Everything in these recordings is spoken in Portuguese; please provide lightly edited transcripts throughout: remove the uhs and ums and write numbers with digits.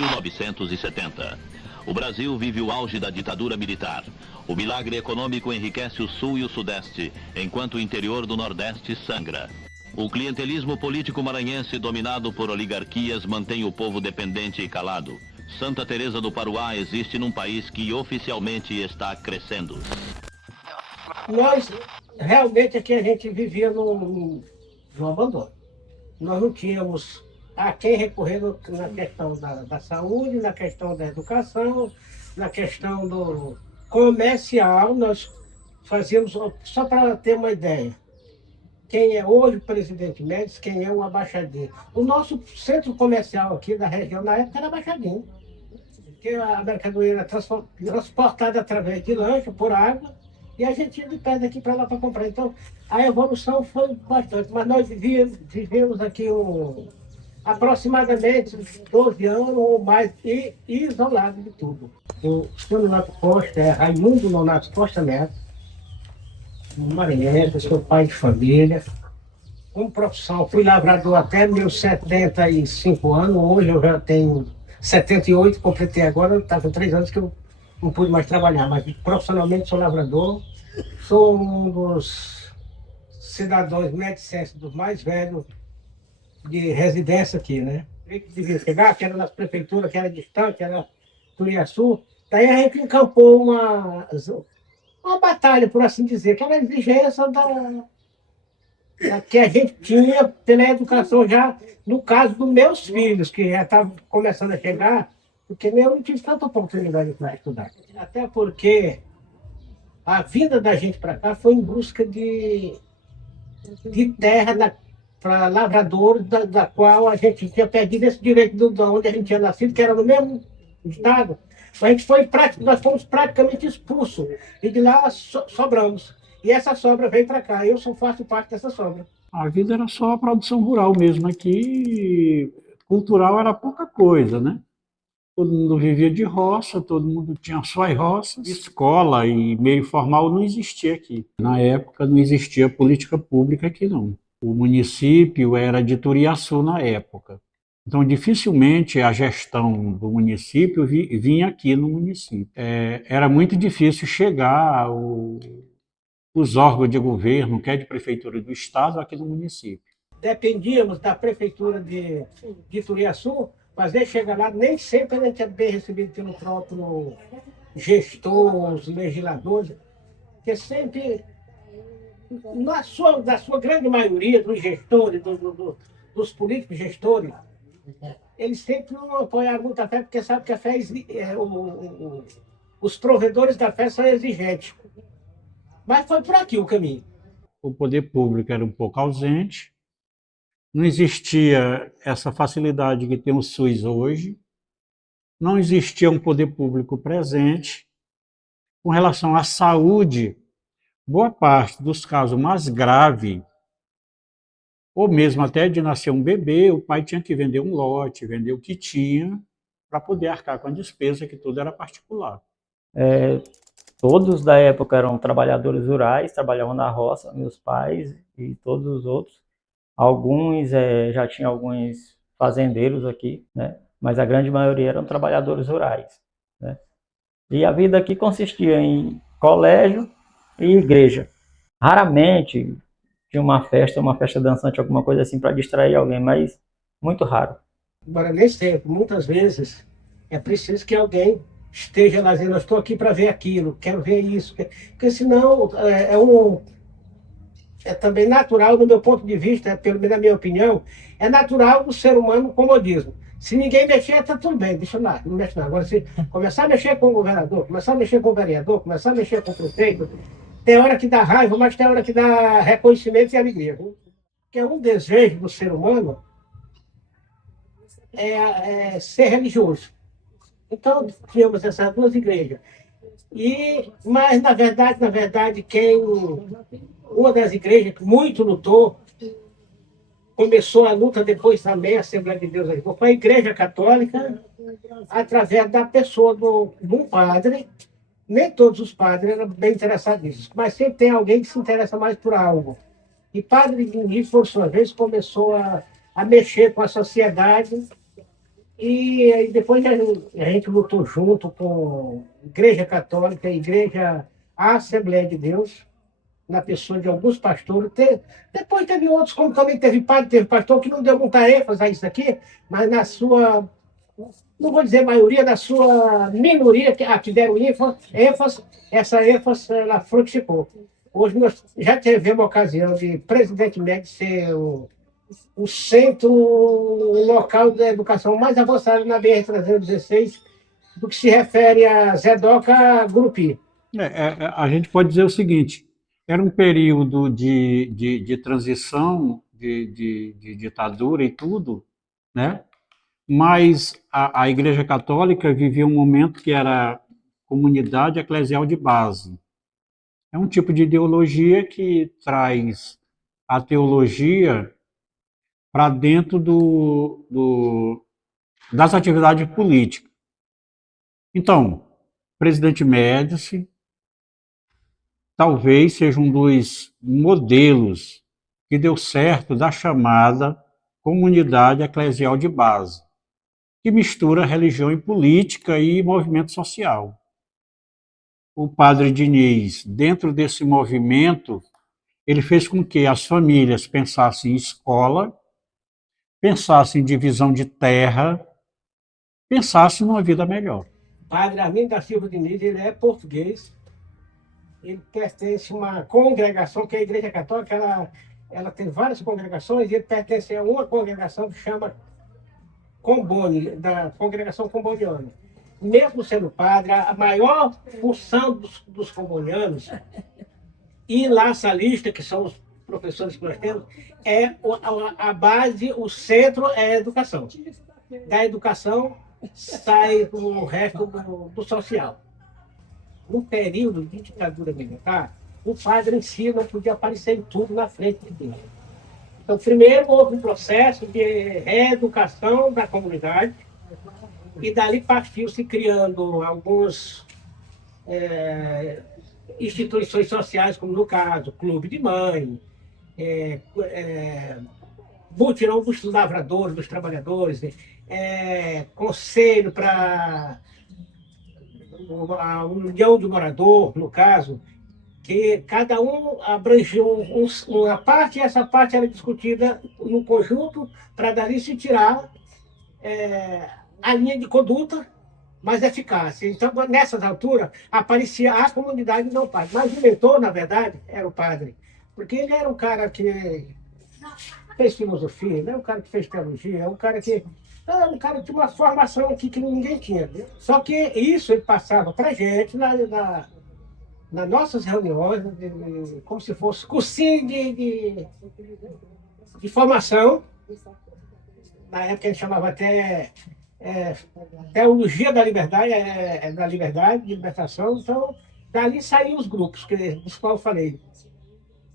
1970. O Brasil vive o auge da ditadura militar. O milagre econômico enriquece o sul e o sudeste, enquanto o interior do nordeste sangra. O clientelismo político maranhense, dominado por oligarquias, mantém o povo dependente e calado. Santa Teresa do Paruá existe num país que oficialmente está crescendo. Nós, realmente, aqui a gente vivia no abandono. Nós não tínhamos a quem recorrer na questão da saúde, na questão da educação, na questão do comercial. Nós fazíamos, só para ter uma ideia, quem é hoje o presidente Médici, quem é o Abaxadinho. O nosso centro comercial aqui da região, na época, era Abaxadinho, porque a mercadoria era transportada através de lancha, por água, e a gente ia de pé daqui para lá para comprar. Então, a evolução foi bastante, mas nós vivemos aqui aproximadamente 12 anos ou mais, e isolado de tudo. O senhor Nonato Costa é Raimundo Nonato Costa Neto, maranhense, sou pai de família. Como profissão, fui lavrador até meus 75 anos, hoje eu já tenho 78, completei agora, está com 3 anos que eu não pude mais trabalhar, mas profissionalmente sou lavrador, sou um dos cidadãos medicenses dos mais velhos de residência aqui, né? Que devia chegar, que era nas prefeituras, que era distante, era Turiaçu. Daí a gente encampou uma batalha, por assim dizer, que era a exigência que a gente tinha pela educação já, no caso dos meus filhos, que já estavam começando a chegar, porque eu não tive tanta oportunidade para estudar. Até porque a vinda da gente para cá foi em busca de terra para lavradores, da qual a gente tinha perdido esse direito de onde a gente tinha nascido, que era no mesmo estado. A gente nós fomos praticamente expulsos, e de lá sobramos. E essa sobra veio para cá, eu faço parte dessa sobra. A vida era só a produção rural mesmo aqui, cultural era pouca coisa, né? Todo mundo vivia de roça, todo mundo tinha suas roças. Escola e meio formal não existia aqui. Na época não existia política pública aqui não. O município era de Turiaçu na época. Então, dificilmente a gestão do município vinha aqui no município. Era muito difícil chegar os órgãos de governo, que é de prefeitura do estado, aqui no município. Dependíamos da prefeitura de Turiaçu, mas nem chegar lá, nem sempre a gente é bem recebido pelo próprio gestor, os legisladores, que sempre, na sua grande maioria dos gestores, dos políticos gestores, eles sempre não apoiaram muito a fé, porque sabem que a fé, os provedores da fé são exigentes. Mas foi por aqui o caminho. O poder público era um pouco ausente, não existia essa facilidade que tem o SUS hoje, não existia um poder público presente. Com relação à saúde, boa parte dos casos mais graves, ou mesmo até de nascer um bebê, o pai tinha que vender um lote, vender o que tinha, para poder arcar com a despesa, que tudo era particular. Todos da época eram trabalhadores rurais, trabalhavam na roça, meus pais e todos os outros. Alguns já tinham alguns fazendeiros aqui, né? Mas a grande maioria eram trabalhadores rurais, né? E a vida aqui consistia em colégio e igreja. Raramente tinha uma festa dançante, alguma coisa assim para distrair alguém, mas muito raro. Agora, nesse tempo, muitas vezes, é preciso que alguém esteja lá dizendo, eu estou aqui para ver aquilo, quero ver isso. Porque senão é também natural, do meu ponto de vista, pelo menos na minha opinião, é natural do ser humano o comodismo. Se ninguém mexer, está tudo bem, deixa lá, não mexe não. Agora, se começar a mexer com o governador, começar a mexer com o vereador, começar a mexer com o prefeito, tem hora que dá raiva, mas tem hora que dá reconhecimento e alegria. Viu? Porque é um desejo do ser humano ser religioso. Então, tínhamos essas duas igrejas. Mas, na verdade, uma das igrejas que muito lutou, começou a luta depois também, a Assembleia de Deus, foi a Igreja Católica, através da pessoa de um padre. Nem todos os padres eram bem interessados nisso, mas sempre tem alguém que se interessa mais por algo. E Padre Guinguim, por sua vez, começou a mexer com a sociedade E aí depois a gente lutou junto com a Igreja Católica, a Igreja a Assembleia de Deus, na pessoa de alguns pastores. Depois teve outros, como também teve padre, teve pastor, que não deu muita ênfase a isso aqui, mas na sua, não vou dizer maioria, na sua minoria, que deram ênfase, essa ênfase ela frutificou. Hoje nós já tivemos a ocasião de Presidente Médio ser o centro local da educação mais avançado na BR-316, do que se refere a Zedoca Grupi. A gente pode dizer o seguinte: era um período de transição, de ditadura e tudo, né? Mas a Igreja Católica vivia um momento que era comunidade eclesial de base. É um tipo de ideologia que traz a teologia para dentro das atividades políticas. Então, presidente Médici talvez seja um dos modelos que deu certo da chamada comunidade eclesial de base, que mistura religião e política e movimento social. O padre Diniz, dentro desse movimento, ele fez com que as famílias pensassem em escola, pensassem em divisão de terra, pensassem numa vida melhor. Padre Armindo da Silva Diniz, ele é português, ele pertence a uma congregação, que é a Igreja Católica, ela tem várias congregações, e ele pertence a uma congregação que chama Combone, da congregação comboniana. Mesmo sendo padre, a maior função dos combonianos e La Salista, que são os professores que nós temos, é a base, o centro é a educação. Da educação sai o resto do social. No período de ditadura militar, o padre em si não podia aparecer em tudo na frente de Deus. Então, primeiro houve um processo de reeducação da comunidade, e dali partiu-se criando algumas instituições sociais, como no caso, Clube de Mãe, Mutirão dos Lavradores, dos Trabalhadores, Conselho para a União do Morador, no caso, que cada um abrangia uma parte, e essa parte era discutida no conjunto para dali se tirar a linha de conduta mais eficaz. Então, nessas alturas, aparecia a comunidade e não o padre. Mas o mentor, na verdade, era o padre, porque ele era um cara que fez filosofia, né? Um cara que fez teologia, um cara que tinha uma formação aqui que ninguém tinha. Só que isso ele passava para a gente nas nossas reuniões, como se fosse cursinho de formação. Na época a gente chamava até Teologia da Liberdade, de libertação. Então, dali saíam os grupos, dos quais eu falei.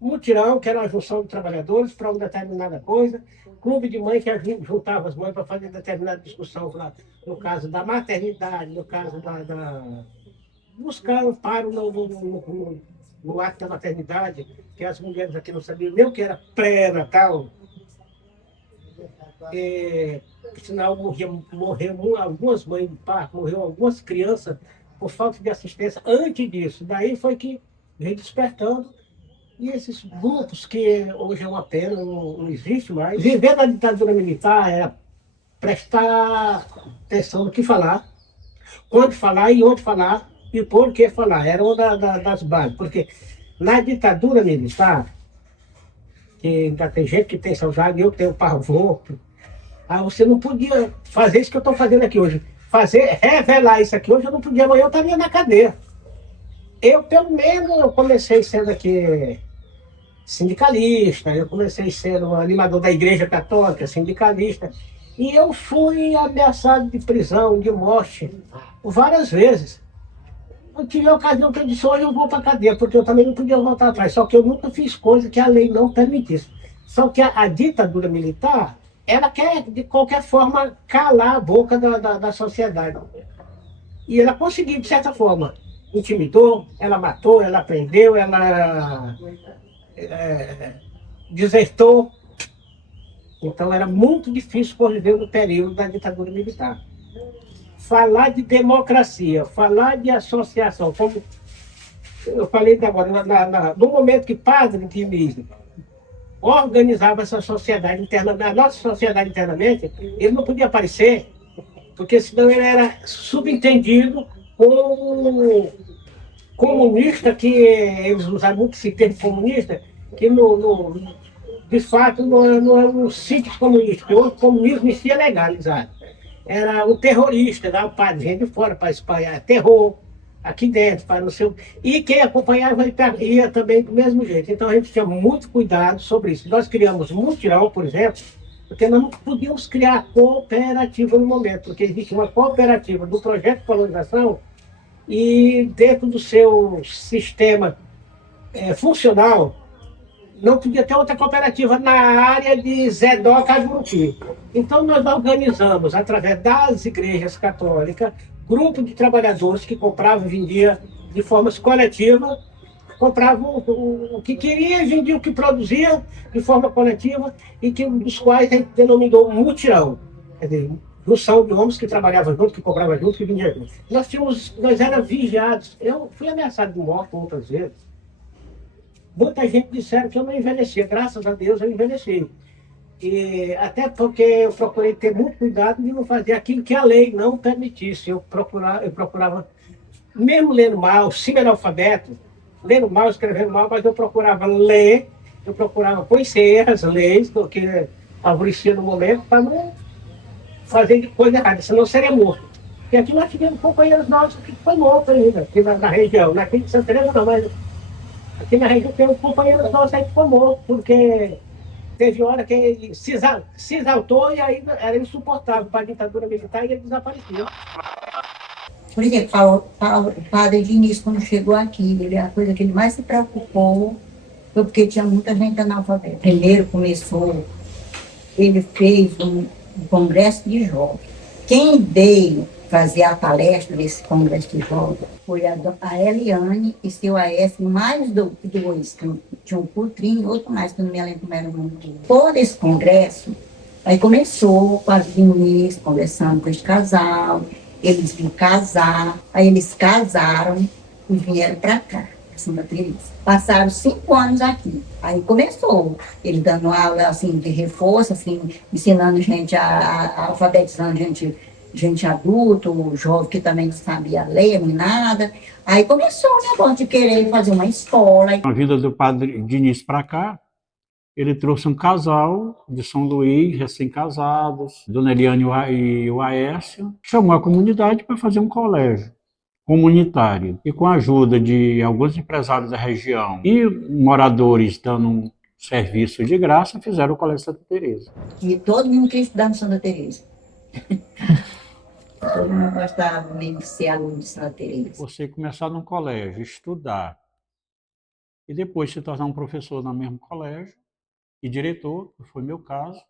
Mutirão, que era uma junção de trabalhadores para uma determinada coisa. Clube de Mãe, que juntava as mães para fazer determinada discussão, no caso maternidade, no caso buscar amparo no ato da maternidade, que as mulheres aqui não sabiam nem o que era pré-natal. Sinal, morreu algumas mães de parto, morreu algumas crianças por falta de assistência antes disso. Daí foi que veio despertando. E esses grupos, que hoje é uma pena, não existe mais. Viver na ditadura militar é prestar atenção no que falar, quando falar e onde falar e por que falar. Era uma das bases. Porque na ditadura militar, que ainda tem gente que tem saudade, eu tenho pavor, você não podia fazer isso que eu estou fazendo aqui hoje. Revelar isso aqui hoje, eu não podia, amanhã eu estaria na cadeia. Eu, pelo menos, eu comecei sendo aqui sindicalista, eu comecei sendo animador da Igreja Católica, sindicalista, e eu fui ameaçado de prisão, de morte, várias vezes. Eu tive a ocasião que eu disse, hoje eu vou para a cadeia, porque eu também não podia voltar atrás, só que eu nunca fiz coisa que a lei não permitisse. Só que a ditadura militar, ela quer, de qualquer forma, calar a boca da sociedade. E ela conseguiu, de certa forma. Intimidou, ela matou, ela prendeu, ela desertou. Então era muito difícil conviver no período da ditadura militar. Falar de democracia, falar de associação, como eu falei agora, no momento que Padre Diniz organizava essa sociedade interna, a nossa sociedade internamente, ele não podia aparecer, porque senão ele era subentendido como comunista, que eles usaram muito esse termo comunista, que de fato não é um simples comunista, porque o comunismo em si é legalizado. Era o terrorista, era o padre, gente de fora para espalhar terror aqui dentro, para não ser... E quem acompanhava ia também do mesmo jeito. Então a gente tinha muito cuidado sobre isso. Nós criamos mutirão, por exemplo, porque nós não podíamos criar cooperativa no momento, porque existe uma cooperativa do projeto de colonização e dentro do seu sistema funcional, não podia ter outra cooperativa na área de Zedoca Juruti. Então nós organizamos, através das igrejas católicas, grupo de trabalhadores que compravam e vendiam de forma coletiva, compravam o que queria e vendiam o que produzia de forma coletiva, e dos quais a gente denominou mutirão. Quer dizer, junção de homens que trabalhavam junto, que compravam junto, que vendiam junto. Nós éramos vigiados. Eu fui ameaçado de morte muitas vezes. Muita gente disseram que eu não envelhecia. Graças a Deus eu envelheci. E até porque eu procurei ter muito cuidado de não fazer aquilo que a lei não permitisse. Eu procurava, mesmo lendo mal, semi-analfabeto, lendo mal, escrevendo mal, mas eu procurava ler, eu procurava conhecer as leis, que favoreciam no momento, para não fazer coisa errada, senão seria morto. E aqui nós tivemos companheiros nossos que foi morto ainda, aqui na região, aqui de Santa Teresa não, mas aqui na região tem um companheiro nosso aí que foi morto, porque teve hora que ele se exaltou e aí era insuportável para a ditadura militar e ele desapareceu. Por exemplo, o padre Diniz, quando chegou aqui, a coisa que ele mais se preocupou foi porque tinha muita gente analfabeta. Primeiro começou, ele fez um congresso de jovens. Quem veio fazer a palestra desse congresso de jovens foi a Eliane e seu Aécio, mais dois, que tinha um Coutrinho e outro mais, que eu não me lembro como era o nome dele. Todo esse congresso, aí começou com as Diniz conversando com esse casal, eles vinham casar, aí eles casaram e vieram para cá, para Santa Teresa. Passaram 5 anos aqui. Aí começou, ele dando aula assim, de reforço, assim, ensinando gente, alfabetizando gente adulto, jovem que também não sabia ler nem nada. Aí começou o negócio de querer fazer uma escola. A vida do padre Diniz para cá, ele trouxe um casal de São Luís, recém-casados, Dona Eliane e o Aécio, chamou a comunidade para fazer um colégio comunitário. E com a ajuda de alguns empresários da região e moradores dando um serviço de graça, fizeram o Colégio Santa Teresa. E todo mundo queria estudar no Santa Teresa. Todo mundo gostava mesmo de ser aluno de Santa Teresa. Você começar num colégio, estudar, e depois se tornar um professor no mesmo colégio, e diretor, que foi meu caso,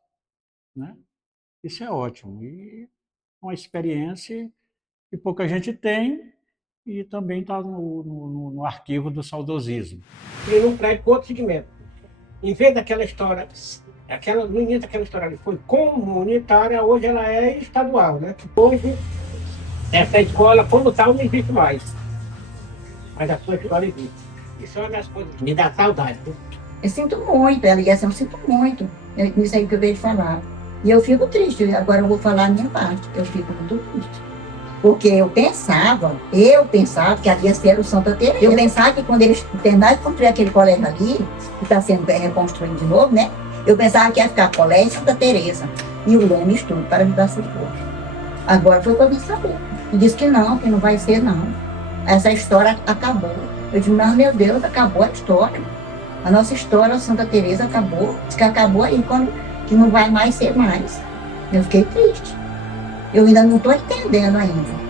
né? Isso é ótimo. E uma experiência que pouca gente tem e também está no arquivo do saudosismo. Criou um prédio com outro segmento. Em vez daquela história, no início daquela história ali foi comunitária, hoje ela é estadual, né? Hoje, essa escola, como tal, não existe mais. Mas a sua escola existe. Isso é uma das coisas que me dá saudade, né? Eu sinto muito, Elias, eu sinto muito. Isso aí que eu vejo falar. E eu fico triste, agora eu vou falar a minha parte. Eu fico muito triste. Porque eu pensava que ali era o Santa Teresa. Eu pensava que quando eles terminaram de construir aquele colégio ali, que está sendo reconstruído de novo, né? Eu pensava que ia ficar Colégio Santa Teresa. E o nome estudo para ajudar esse povo. Agora foi o que eu vim saber. E disse que não vai ser não. Essa história acabou. Eu disse, não, meu Deus, acabou a história. A nossa história, Santa Teresa, acabou. Diz que acabou aí, que não vai mais ser mais. Eu fiquei triste. Eu ainda não estou entendendo ainda.